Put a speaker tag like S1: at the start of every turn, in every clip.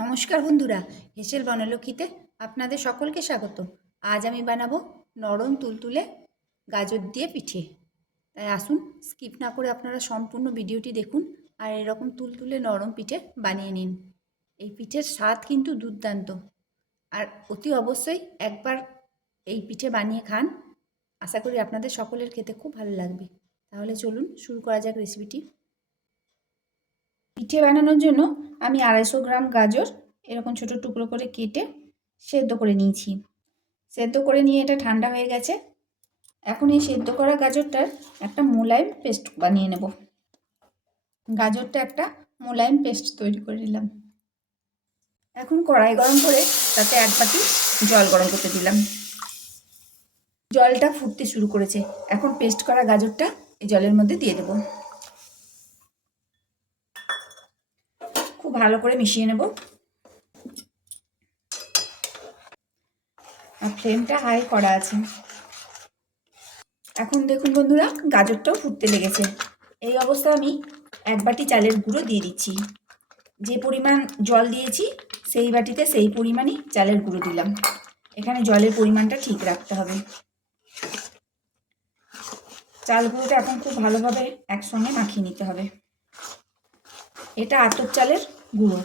S1: নমস্কার বন্ধুরা, হেসেল বনলক্ষীতে আপনাদের সকলকে স্বাগত। আজ আমি বানাবো নরম তুলতুলে গাজর দিয়ে পিঠে। তাই আসুন, স্কিপ না করে আপনারা সম্পূর্ণ ভিডিওটি দেখুন আর এরকম তুলতুলে নরম পিঠে বানিয়ে নিন। এই পিঠের স্বাদ কিন্তু দুর্দান্ত। আর অতি অবশ্যই একবার এই পিঠে বানিয়ে খান। আশা করি আপনাদের সকলের খেতে খুব ভালো লাগবে। তাহলে চলুন, শুরু করা যাক রেসিপিটি পিঠে বানানোর জন্য আমি আড়াইশো গ্রাম গাজর এরকম ছোট টুকরো করে কেটে সেদ্ধ করে নিয়েছি। সেদ্ধ করে নিয়ে এটা ঠান্ডা হয়ে গেছে। এখন এই সেদ্ধ করা গাজরটার একটা মোলায়েম পেস্ট বানিয়ে নেব। গাজরটা একটা মোলায়েম পেস্ট তৈরি করে নিলাম। এখন কড়াই গরম করে তাতে এক বাটি জল গরম করতে দিলাম। জলটা ফুটতে শুরু করেছে। এখন পেস্ট করা গাজরটা এই জলের মধ্যে দিয়ে দেবো খুব ভালো করে মিশিয়ে নেব। আর ফ্লেমটা হাই করা আছে। এখন দেখুন বন্ধুরা, গাজরটাও ফুটতে লেগেছে। এই অবস্থা আমি এক বাটি চালের গুঁড়ো দিয়ে দিচ্ছি। যে পরিমাণ জল দিয়েছি, সেই বাটিতে সেই পরিমাণই চালের গুঁড়ো দিলাম। এখানে জলের পরিমাণটা ঠিক রাখতে হবে। চাল গুঁড়োটা এখন খুব ভালোভাবে একসঙ্গে মাখিয়ে নিতে হবে। এটা আতপ চালের গুঁড়ো।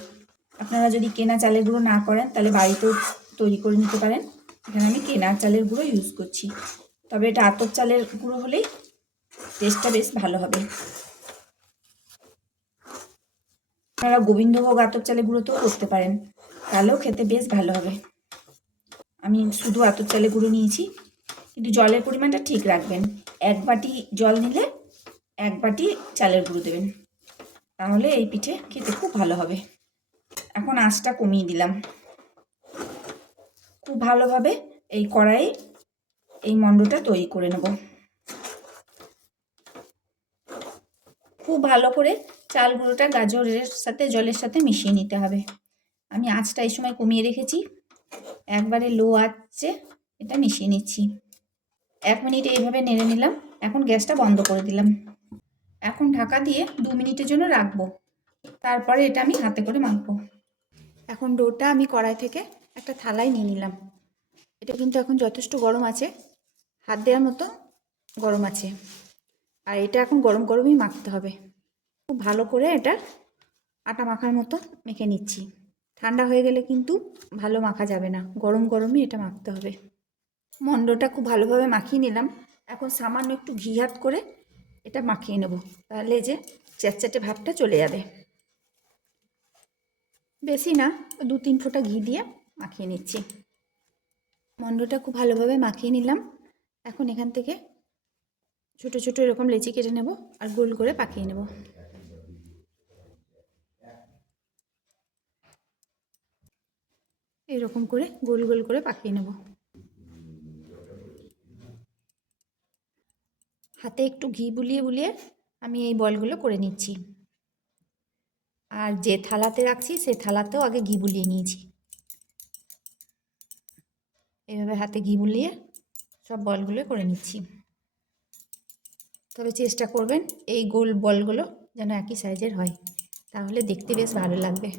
S1: আপনারা যদি কেনা চালের গুঁড়ো না করেন, তাহলে বাড়িতেও তৈরি করে নিতে পারেন। এখানে আমি কেনা চালের গুঁড়ো ইউজ করছি। তবে এটা আতপ চালের গুঁড়ো হলেই টেস্টটা বেশ ভালো হবে। আপনারা গোবিন্দভোগ আতপ চালের গুঁড়ো তো করতে পারেন। তাহলেও খেতে বেশ ভালো হবে। আমি শুধু আতপ চালের গুঁড়ো নিয়েছি, কিন্তু জলের পরিমাণটা ঠিক রাখবেন। এক বাটি জল নিলে এক বাটি চালের গুঁড়ো দেবেন। তাহলে এই পিঠে খেতে খুব ভালো হবে। এখন আঁচটা কমিয়ে দিলাম। খুব ভালোভাবে এই কড়াই এই মণ্ডটা তৈরি করে নেব। খুব ভালো করে চাল গুঁড়োটা গাজরের সাথে, জলের সাথে মিশিয়ে নিতে হবে। আমি আঁচটা এই সময় কমিয়ে রেখেছি। একবারে লো আঁচে এটা মিশিয়ে নিচ্ছি। এক মিনিট এইভাবে নেড়ে নিলাম। এখন গ্যাসটা বন্ধ করে দিলাম। এখন ঢাকা দিয়ে দু মিনিটের জন্য রাখব। তারপরে এটা আমি হাতে করে মাখবো। এখন ডোটা আমি কড়াই থেকে একটা থালায় নিয়ে নিলাম। এটা কিন্তু এখন যথেষ্ট গরম আছে। হাত দেওয়ার মতো গরম আছে। আর এটা এখন গরম গরমই মাখতে হবে। খুব ভালো করে এটা আটা মাখার মতো মেখে নিচ্ছি। ঠান্ডা হয়ে গেলে কিন্তু ভালো মাখা যাবে না। গরম গরমই এটা মাখতে হবে। মন্ডটা খুব ভালোভাবে মাখিয়ে নিলাম। এখন সামান্য একটু ঘি হাত করে এটা মাখিয়ে নেব। তাহলে যে চ্যাটচ্যাটে ভাবটা চলে যাবে। বেশি না, দু তিন ফোঁটা ঘি দিয়ে মাখিয়ে নিচ্ছি। মন্ডটা খুব ভালোভাবে মাখিয়ে নিলাম। এখন এখান থেকে ছোট ছোট এরকম লেচি কেটে নেব আর গোল করে পাকিয়ে নেব। এরকম করে গোল গোল করে পাকিয়ে নেব। হাতে একটু ঘি বুলিয়ে বুলিয়ে আমি এই বলগুলো করে নিচ্ছি। আর যে থালাতে রাখছি সেই থালাতেও আগে ঘি বুলিয়ে নিয়েছি। এভাবে হাতে ঘি বুলিয়ে সব বলগুলো করে নিচ্ছি। তবে চেষ্টা করবেন এই গোল বলগুলো যেন একই সাইজের হয়। তাহলে দেখতে বেশ ভালো লাগবে।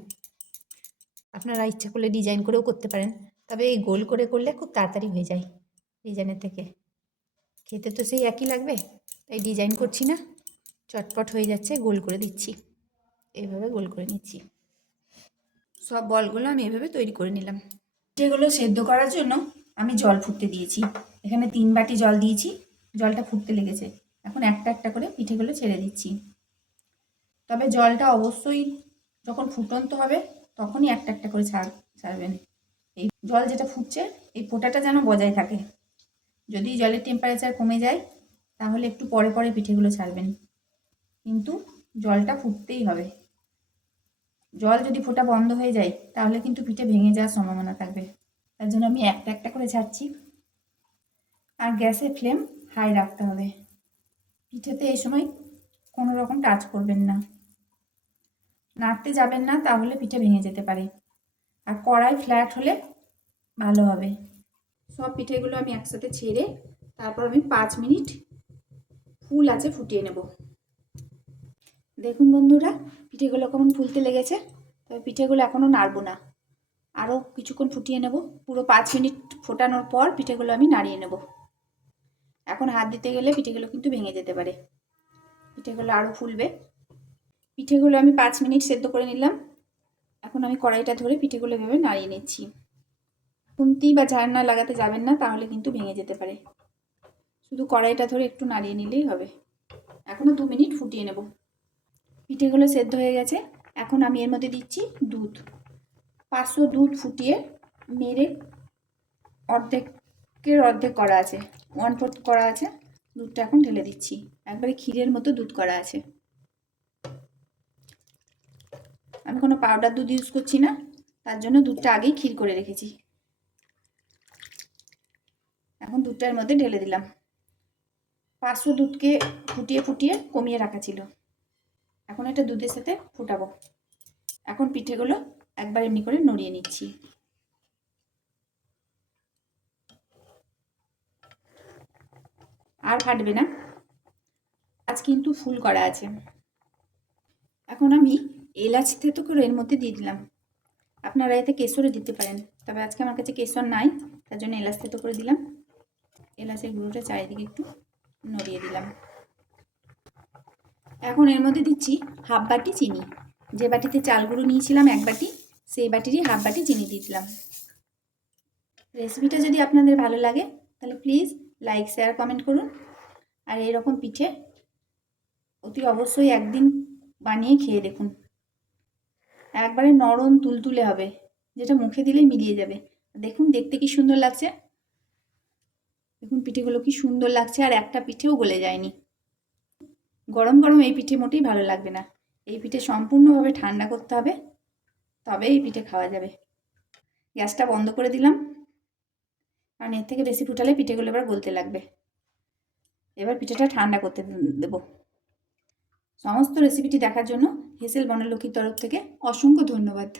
S1: আপনারা ইচ্ছা করলে ডিজাইন করেও করতে পারেন। তবে এই গোল করে করলে খুব তাড়াতাড়ি হয়ে যায় ডিজাইনের থেকে। খেতে তো সেই একই লাগবে, তাই ডিজাইন করছি না। চটপট হয়ে যাচ্ছে, গোল করে দিচ্ছি। এইভাবে গোল করে নিচ্ছি। সব বলগুলো আমি এভাবে তৈরি করে নিলাম। যেগুলো সেদ্ধ করার জন্য আমি জল ফুটতে দিয়েছি। এখানে তিন বাটি জল দিয়েছি, জলটা ফুটতে লেগেছে। এখন একটা একটা করে পিঠেগুলো ছেড়ে দিচ্ছি। তবে জলটা অবশ্যই যখন ফুটন্ত হবে, তখনই একটা একটা করে ছাড়, ছাড়বেন। এই জল যেটা ফুটছে, এই ফোটাটা যেন বজায় থাকে। যদি জলের টেম্পারেচার কমে যায়, তাহলে একটু পরে পরে পিঠেগুলো ছাড়বেন। কিন্তু জলটা ফুটতেই হবে। জল যদি ফোটা বন্ধ হয়ে যায়, তাহলে কিন্তু পিঠে ভেঙে যাওয়ার সম্ভাবনা থাকবে। তার জন্য আমি একটা একটা করে ছাড়ছি। আর গ্যাসের ফ্লেম হাই রাখতে হবে। পিঠেতে এই সময় কোনো রকম টাচ করবেন না। নাড়তে যাবেন না, তাহলে পিঠে ভেঙে যেতে পারে। আর কড়াই ফ্ল্যাট হলে ভালো হবে। সব পিঠেগুলো আমি একসাথে ছেড়ে তারপর আমি পাঁচ মিনিট ফুল আছে ফুটিয়ে নেব। দেখুন বন্ধুরা, পিঠেগুলো কেমন ফুলতে লেগেছে।
S2: তবে পিঠেগুলো এখনও নাড়বো না। আরও কিছুক্ষণ ফুটিয়ে নেব। পুরো পাঁচ মিনিট ফোটানোর পর পিঠেগুলো আমি নাড়িয়ে নেব। এখন হাত দিতে গেলে পিঠেগুলো কিন্তু ভেঙে যেতে পারে। পিঠেগুলো আরও ফুলবে। পিঠেগুলো আমি পাঁচ মিনিট সেদ্ধ করে নিলাম। এখন আমি কড়াইটা ধরে পিঠেগুলো ভেবে নাড়িয়ে নিচ্ছি। খুন্তি বা ঝাড়না লাগাতে যাবেন না, তাহলে কিন্তু ভেঙে যেতে পারে। শুধু কড়াইটা ধরে একটু নাড়িয়ে নিলেই হবে। এখনও দু মিনিট ফুটিয়ে নেব। পিঠেগুলো সেদ্ধ হয়ে গেছে। এখন আমি এর মধ্যে দিচ্ছি দুধ। পাঁচশো দুধ ফুটিয়ে মেরে অর্ধেকের অর্ধেক করা আছে। ওয়ান ফোর্থ করা আছে। দুধটা এখন ঢেলে দিচ্ছি। একবারে ক্ষীরের মতো দুধ করা আছে। আমি কোনো পাউডার দুধ ইউজ করছি না। তার জন্য দুধটা আগেই ক্ষীর করে রেখেছি। এখন দুধটার মধ্যে ঢেলে দিলাম। পাঁচশো দুধকে ফুটিয়ে ফুটিয়ে কমিয়ে রাখা ছিল। এখন এটা দুধের সাথে ফুটাবো। এখন পিঠেগুলো একবার এমনি করে নড়িয়ে নিচ্ছি। আর ফাটবে না। আজ কিন্তু ফুল করা আছে। এখন আমি এলাচ থেতো করে এর মধ্যে দিয়ে দিলাম। আপনারা এতে কেশরও দিতে পারেন, তবে আজকে আমার কাছে কেশর নাই, তার জন্য এলাচ থেতো করে দিলাম। এলাচের গুঁড়োটা চারিদিকে একটু নড়িয়ে দিলাম। এখন এর মধ্যে দিচ্ছি হাফ বাটি চিনি। যে বাটিতে চাল গুঁড়ো নিয়েছিলাম এক বাটি, সেই বাটিরই হাফ বাটি চিনি দিয়ে দিলাম। রেসিপিটা যদি আপনাদের ভালো লাগে, তাহলে প্লিজ লাইক, শেয়ার, কমেন্ট করুন। আর এরকম পিঠে অতি অবশ্যই একদিন বানিয়ে খেয়ে দেখুন। একবারে নরম তুলতুলে হবে, যেটা মুখে দিলেই মিলিয়ে যাবে। দেখুন, দেখতে কি সুন্দর লাগছে। দেখুন, পিঠেগুলো কি সুন্দর লাগছে আর একটা পিঠেও গলে যায়নি। গরম গরম এই পিঠে মোটেই ভালো লাগবে না। এই পিঠে সম্পূর্ণভাবে ঠান্ডা করতে হবে তবে এই পিঠে খাওয়া যাবে। গ্যাসটা বন্ধ করে দিলাম। কারণ এর থেকে বেশি ফুটালে পিঠেগুলো এবার গলতে লাগবে। এবার পিঠেটা ঠান্ডা করতে দেবো। সমস্ত রেসিপিটি দেখার জন্য হেসেল বনলক্ষ্মীর তরফ থেকে অসংখ্য ধন্যবাদ।